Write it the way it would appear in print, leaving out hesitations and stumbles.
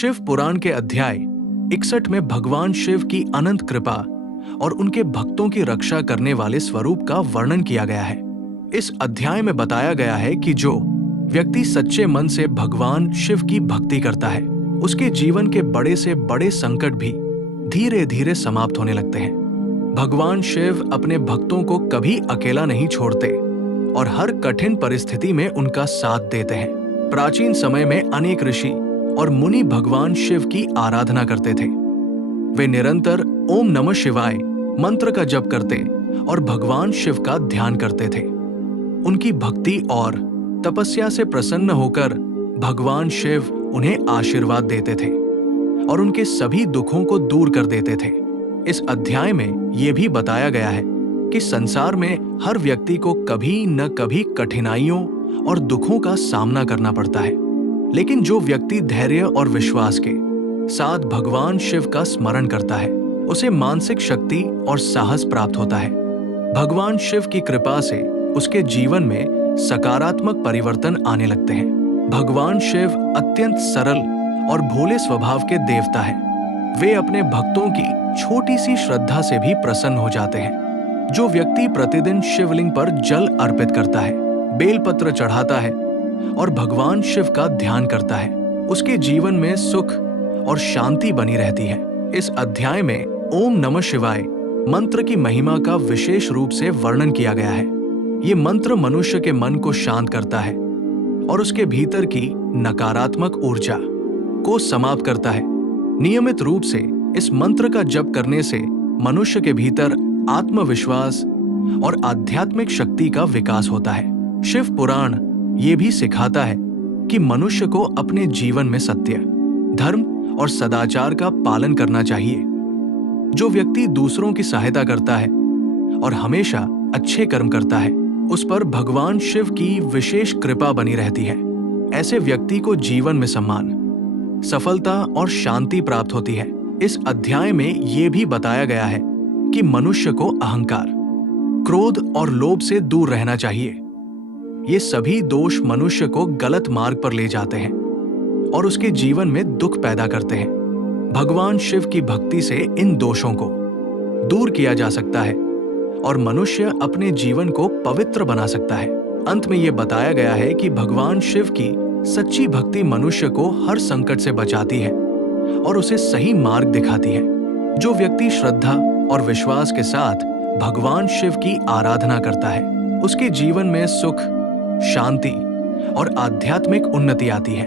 शिव पुराण के अध्याय 61 में भगवान शिव की अनंत कृपा और उनके भक्तों की रक्षा करने वाले स्वरूप का वर्णन किया गया है। इस अध्याय में बताया गया है कि जो व्यक्ति सच्चे मन से भगवान शिव की भक्ति करता है, उसके जीवन के बड़े से बड़े संकट भी धीरे धीरे समाप्त होने लगते हैं। भगवान शिव अपने भक्तों को कभी अकेला नहीं छोड़ते और हर कठिन परिस्थिति में उनका साथ देते हैं। प्राचीन समय में अनेक ऋषि और मुनि भगवान शिव की आराधना करते थे। वे निरंतर ओम नमः शिवाय मंत्र का जप करते और भगवान शिव का ध्यान करते थे। उनकी भक्ति और तपस्या से प्रसन्न होकर भगवान शिव उन्हें आशीर्वाद देते थे और उनके सभी दुखों को दूर कर देते थे। इस अध्याय में यह भी बताया गया है कि संसार में हर व्यक्ति को कभी न कभी कठिनाइयों और दुखों का सामना करना पड़ता है, लेकिन जो व्यक्ति धैर्य और विश्वास के साथ भगवान शिव का स्मरण करता है, उसे मानसिक शक्ति और साहस प्राप्त होता है। भगवान शिव की कृपा से उसके जीवन में सकारात्मक परिवर्तन आने लगते हैं। भगवान शिव अत्यंत सरल और भोले स्वभाव के देवता हैं। वे अपने भक्तों की छोटी सी श्रद्धा से भी प्रसन्न हो जाते हैं। जो व्यक्ति प्रतिदिन शिवलिंग पर जल अर्पित करता है, बेलपत्र चढ़ाता है और भगवान शिव का ध्यान करता है, उसके जीवन में सुख और शांति बनी रहती है। इस अध्याय में ओम नमः शिवाय मंत्र की महिमा का विशेष रूप से वर्णन किया गया है। ये मंत्र मनुष्य के मन को शांत करता है और उसके भीतर की नकारात्मक ऊर्जा को समाप्त करता है। नियमित रूप से इस मंत्र का जप करने से मनुष्य के भीतर आत्मविश्वास और आध्यात्मिक शक्ति का विकास होता है। शिव पुराण ये भी सिखाता है कि मनुष्य को अपने जीवन में सत्य, धर्म और सदाचार का पालन करना चाहिए। जो व्यक्ति दूसरों की सहायता करता है और हमेशा अच्छे कर्म करता है, उस पर भगवान शिव की विशेष कृपा बनी रहती है। ऐसे व्यक्ति को जीवन में सम्मान, सफलता और शांति प्राप्त होती है। इस अध्याय में यह भी बताया गया है कि मनुष्य को अहंकार, क्रोध और लोभ से दूर रहना चाहिए। ये सभी दोष मनुष्य को गलत मार्ग पर ले जाते हैं और उसके जीवन में दुख पैदा करते हैं। भगवान शिव की भक्ति से इन दोषों को दूर किया जा सकता है और मनुष्य अपने जीवन को पवित्र बना सकता है। अंत में यह बताया गया है कि भगवान शिव की सच्ची भक्ति मनुष्य को हर संकट से बचाती है और उसे सही मार्ग दिखाती है। जो व्यक्ति श्रद्धा और विश्वास के साथ भगवान शिव की आराधना करता है, उसके जीवन में सुख, शांति और आध्यात्मिक उन्नति आती है।